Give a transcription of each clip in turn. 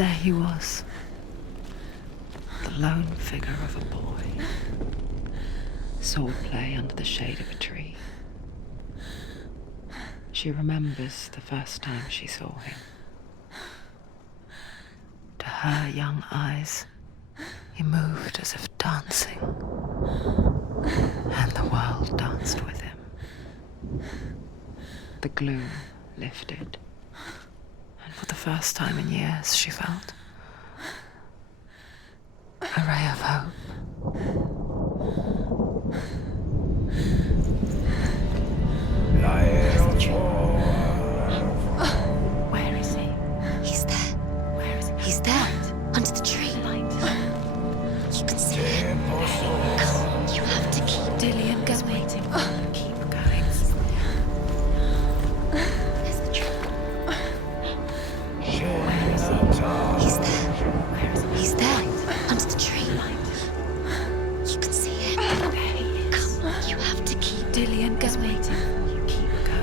There he was, the lone figure of a boy. Swordplay under the shade of a tree. She remembers the first time she saw him. To her young eyes, he moved as if dancing, and the world danced with him. The gloom lifted, and for the first time in years she felt a ray of hope. Where is he? He's there. Where is he? He's there, under the tree. You can see him. Come, you have to keep. Dillian, go waiting. Keep going. There's the tree. Where is he? He's there. Where is he? He's there, under the tree. You can see him. There he is. Come, you have to keep. Dillian, go waiting. You keep going.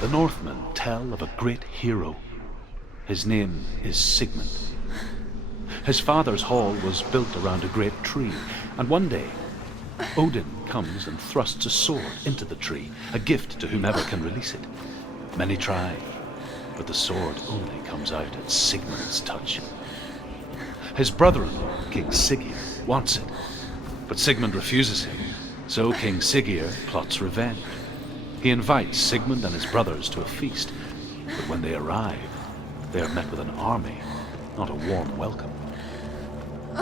The Northmen tell of a great hero. His name is Sigmund. His father's hall was built around a great tree, and one day, Odin comes and thrusts a sword into the tree, a gift to whomever can release it. Many try, but the sword only comes out at Sigmund's touch. His brother-in-law, King Siggeir, wants it, but Sigmund refuses him, so King Siggeir plots revenge. He invites Sigmund and his brothers to a feast, but when they arrive, they are met with an army, not a warm welcome.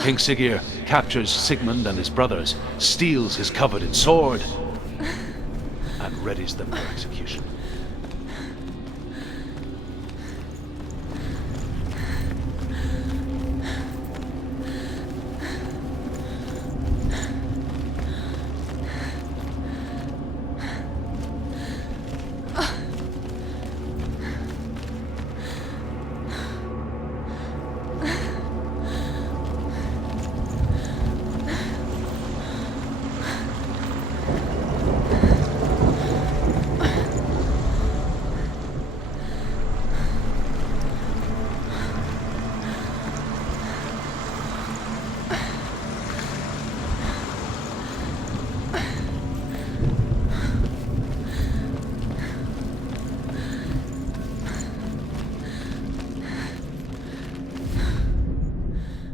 King Siggeir captures Sigmund and his brothers, steals his coveted sword, and readies them for execution.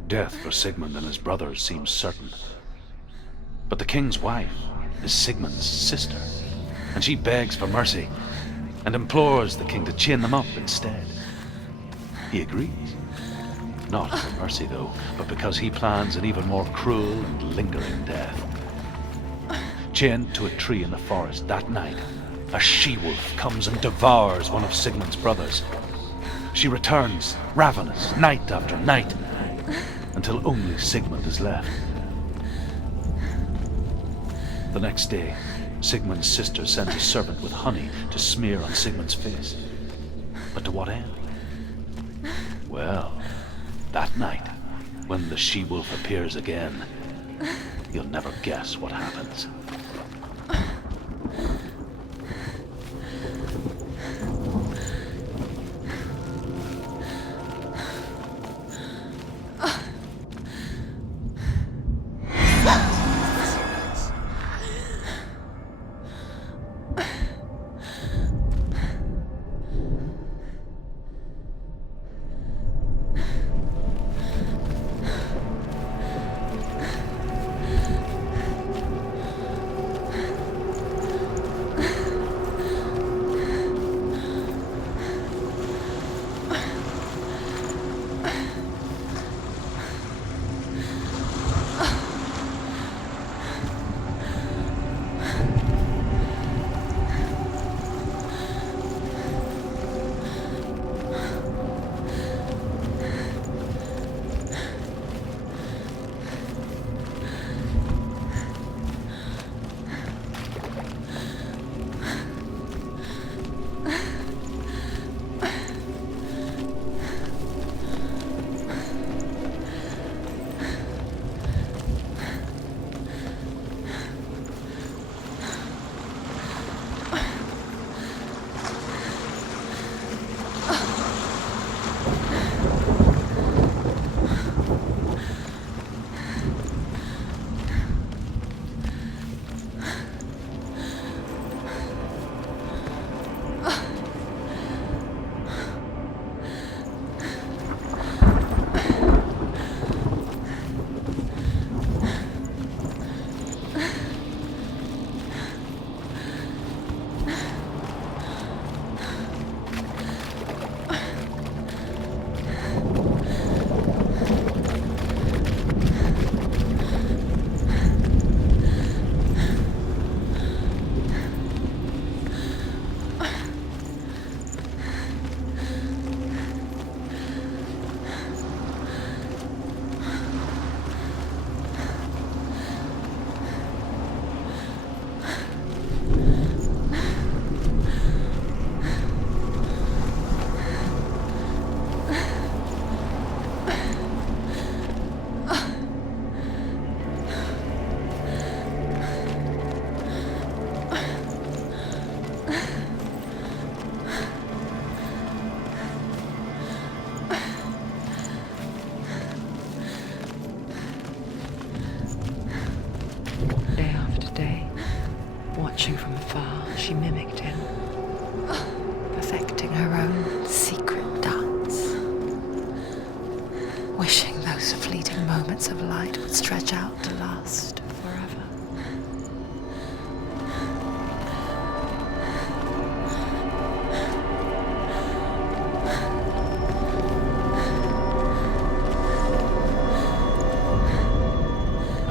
Death for Sigmund and his brothers seems certain. But the king's wife is Sigmund's sister, and she begs for mercy and implores the king to chain them up instead. He agrees. Not for mercy, though, but because he plans an even more cruel and lingering death. Chained to a tree in the forest that night, a she-wolf comes and devours one of Sigmund's brothers. She returns, ravenous, night after night, until only Sigmund is left. The next day, Sigmund's sister sends a servant with honey to smear on Sigmund's face. But to what end? Well, that night, when the she-wolf appears again, you'll never guess what happens.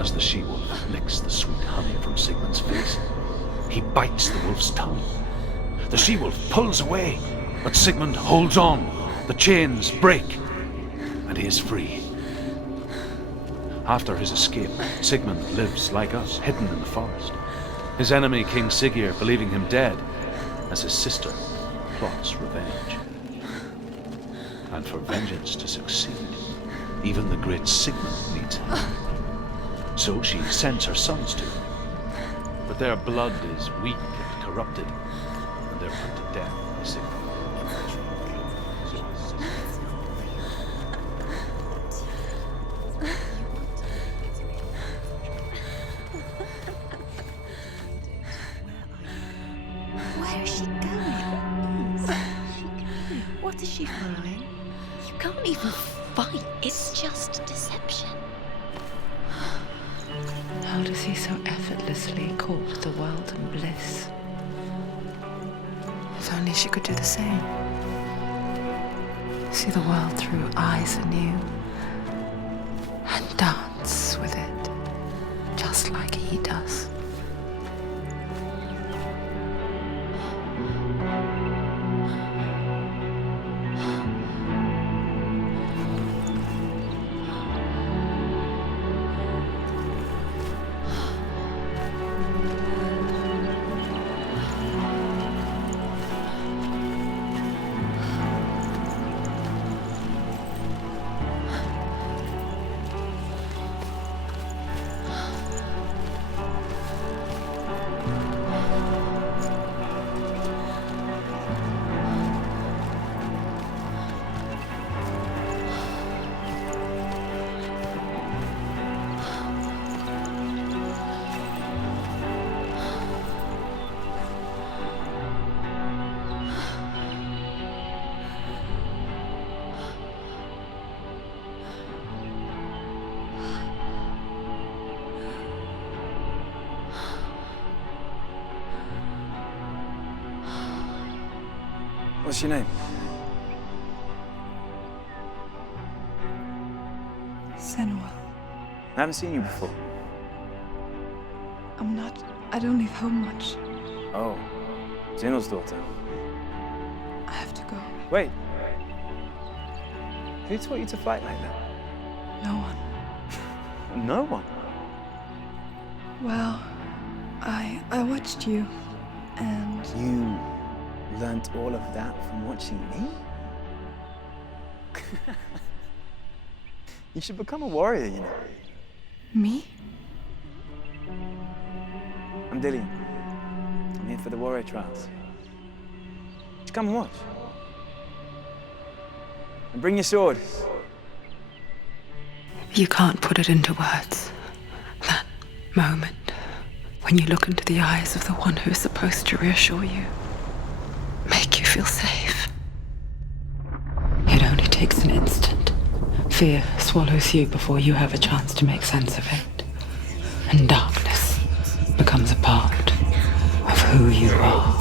as the she-wolf licks the sweet honey from Sigmund's face. He bites the wolf's tongue. The she-wolf pulls away, but Sigmund holds on. The chains break, and he is free. After his escape, Sigmund lives like us, hidden in the forest. His enemy, King Siggeir, believing him dead, as his sister plots revenge. And for vengeance to succeed, even the great Sigmund needs him. So she sends her sons to him. But their blood is weak and corrupted, and they're put to death by Sigmund. Where is she going? What is she following? You can't even fight. It's just deception. How does he so effortlessly court the world and bliss? If only she could do the same. See the world through eyes anew and dance with it, just like he does. What's your name? Senua. I haven't seen you before. I don't leave home much. Oh, Zeno's daughter. I have to go. Wait. Who taught you to fight like that? No one. No one. Well, I watched you, and You learnt all of that from watching me? You should become a warrior, you know. me? I'm Dillian. I'm here for the warrior trials. Just come and watch. And bring your sword. You can't put it into words. That moment when you look into the eyes of the one who is supposed to reassure you, make you feel safe. It only takes an instant. Fear swallows you before you have a chance to make sense of it. And darkness becomes a part of who you are.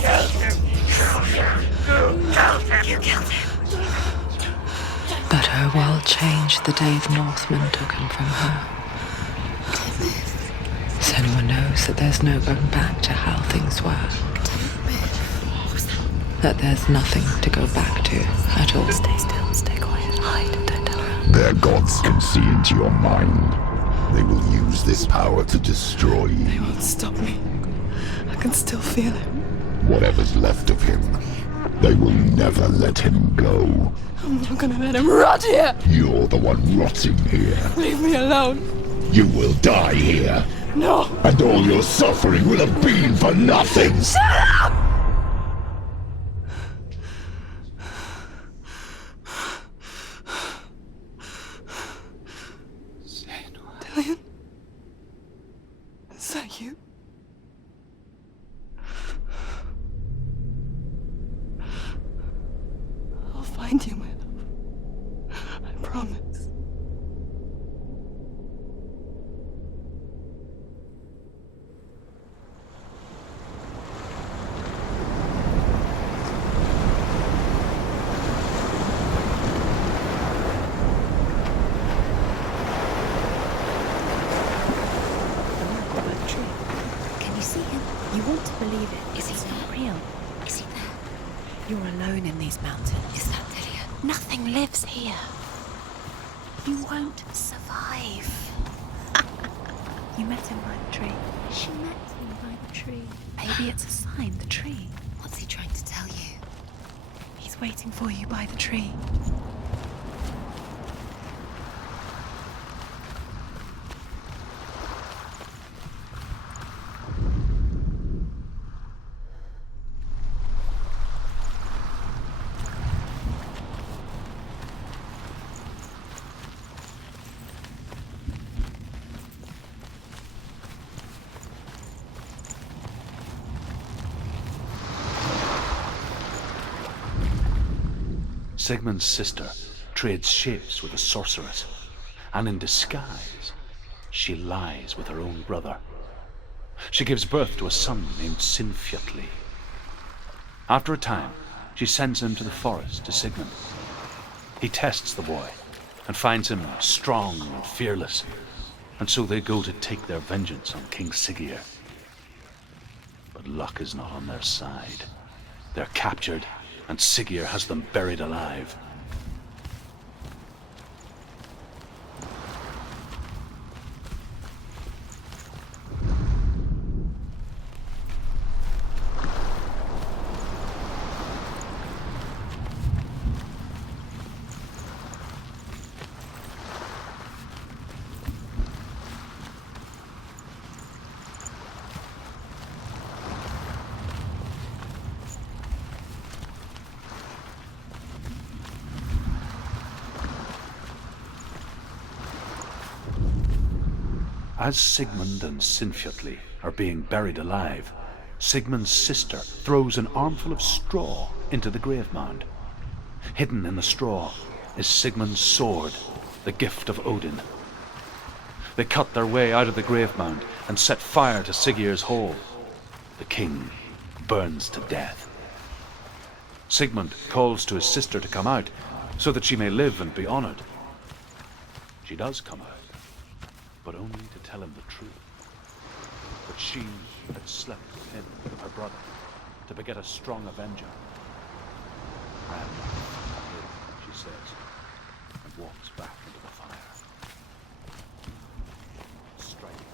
You killed him. But her world changed the day the Northmen took him from her. Senua knows that there's no going back to how things were. That there's nothing to go back to at all. Stay still, stay quiet, hide, don't tell her. Their gods can see into your mind. They will use this power to destroy They you. won't stop me. I can still feel it. Whatever's left of him, they will never let him go. I'm not gonna let him rot here. You're the one rotting here. Leave me alone. You will die here, No. and all your suffering will have been for nothing. Dillian? Is that you? I'll find you, my love. I promise. You want to believe it. Is he not real? Is he there? You're alone in these mountains. Is that Delia? Nothing lives here. You won't survive. You met him by the tree. She met him by the tree. Maybe it's a sign, the tree. What's he trying to tell you? He's waiting for you by the tree. Sigmund's sister trades shapes with a sorceress, and in disguise, she lies with her own brother. She gives birth to a son named Sinfjotli. After a time, she sends him to the forest to Sigmund. He tests the boy and finds him strong and fearless, and so they go to take their vengeance on King Siggeir. But luck is not on their side. They're captured, and Siggeir has them buried alive. As Sigmund and Sinfjotli are being buried alive, Sigmund's sister throws an armful of straw into the grave mound. Hidden in the straw is Sigmund's sword, the gift of Odin. They cut their way out of the grave mound and set fire to Siggeir's hole. The king burns to death. Sigmund calls to his sister to come out so that she may live and be honored. She does come out, but only to tell him the truth. That she had slept with him, her brother, to beget a strong avenger. Gramr, she says, and walks back into the fire. Striking.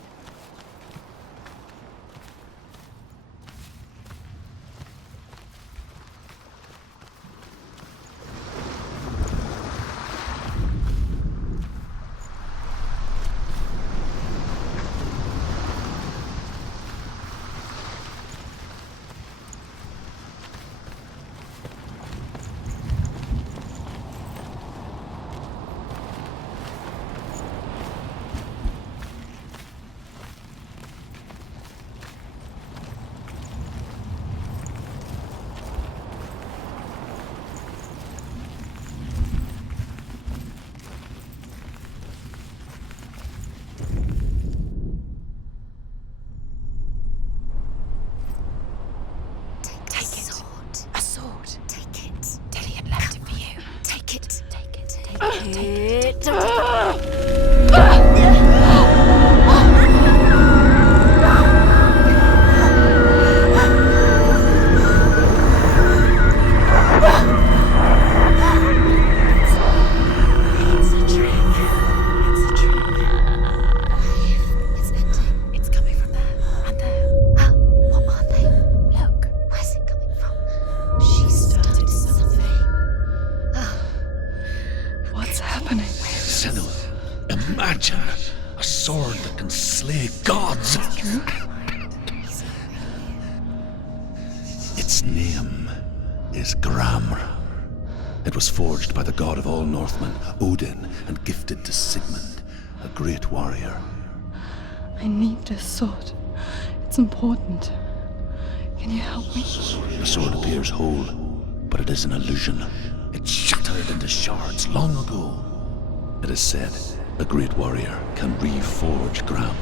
Imagine a sword that can slay gods. Its name is Gramr. It was forged by the god of all Northmen, Odin, and gifted to Sigmund, a great warrior. I need this sword. It's important. Can you help me? The sword appears whole, but it is an illusion. It shattered into shards long ago. It is said a great warrior can reforge Gramr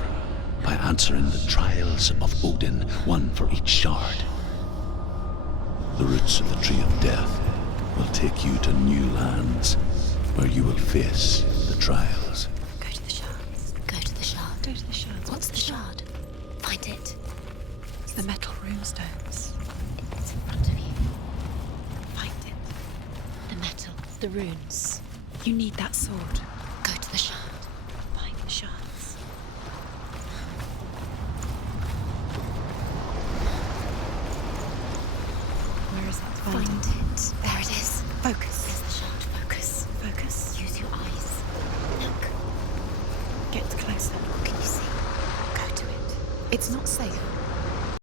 by answering the trials of Odin, one for each shard. The roots of the Tree of Death will take you to new lands where you will face the trials. Go to the shard. Go to the shard. Go to the shard. What's the shard? Find it. the metal runestones. It's in front of you. Find it. The metal, the runes. You need that sword. Go to the shard. Find the shards. Where is that? Find it. There it is. Focus. There's the shard. Focus. Focus. Use your eyes. Look. Get closer. What can you see? Go to it. It's not safe.